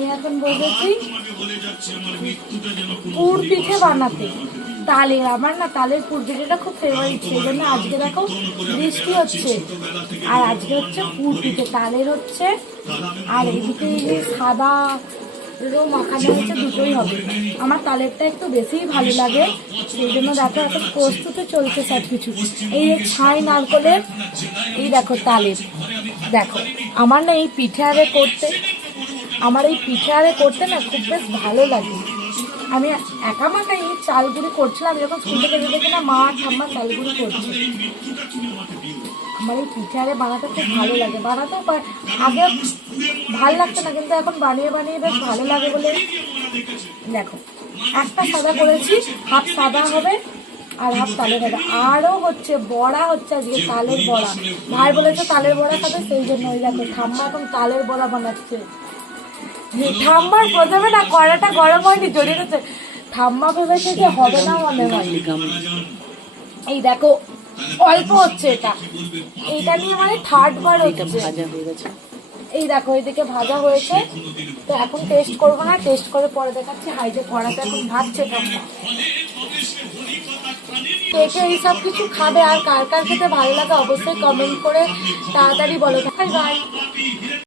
আমি এখন বসেছি পুর পিঠে বানাতে। তালের, আমার না তালের পুর পিঠেটা খুব ফেভারিট, সেই জন্য আজকে দেখো বৃষ্টি হচ্ছে আর আজকে হচ্ছে পুর পিঠে তালের হচ্ছে, আর এদিকে সাদা মাখানো হচ্ছে, দুটোই হবে। আমার তালেরটা একটু বেশিই ভালো লাগে, সেই জন্য দেখো এখন প্রস্তুতি চলছে সব কিছু। এই যে ছাই নারকলের, এই দেখো তালের, দেখো আমার না এই পিঠে আরে করতে, আমার এই পিঠে আরে করতে না খুব বেশ ভালো লাগে। আমি একা মাখাই, চালগুড়ি করছিলাম যখন স্কুল থেকে দেখি না মা ঠাম্মা চালগুড়ি করছে। আমার এই পিঠে আরে বানাতে খুব ভালো লাগে, বানাতে আগে ভালো লাগতো না, কিন্তু এখন বানিয়ে বানিয়ে বেশ ভালো লাগে বলে। দেখো একটা সাদা করেছি, হাফ সাদা হবে আর হাফ তালের হবে। আরও হচ্ছে বড়া হচ্ছে আজকে, তালের বড়া। ভাই বলেছে তালের বড়া খাবে, সেই জন্য ওই দেখো ঠাম্মা এখন তালের বড়া বানাচ্ছে। ঠাম্মার প্রথমে না কড়াটা গরম হয়নি, জড়িয়ে গেছে। ঠাম্মা ভেবেছে যে হবে না মনে হয়। এই দেখো অল্প হচ্ছে, এটা নিয়ে মানে থার্ড বার হচ্ছে। এই দেখো এদিকে ভাজা হয়েছে, তো এখন টেস্ট করবো না, টেস্ট করে পরে দেখাচ্ছি। হাই যে কড়াতে এখন ভাজছে ঠাম্মা। কে কে এইসব কিছু খাবে আর কার কার খেতে ভালো লাগে অবশ্যই কমেন্ট করে তাড়াতাড়ি বলো। Bye bye.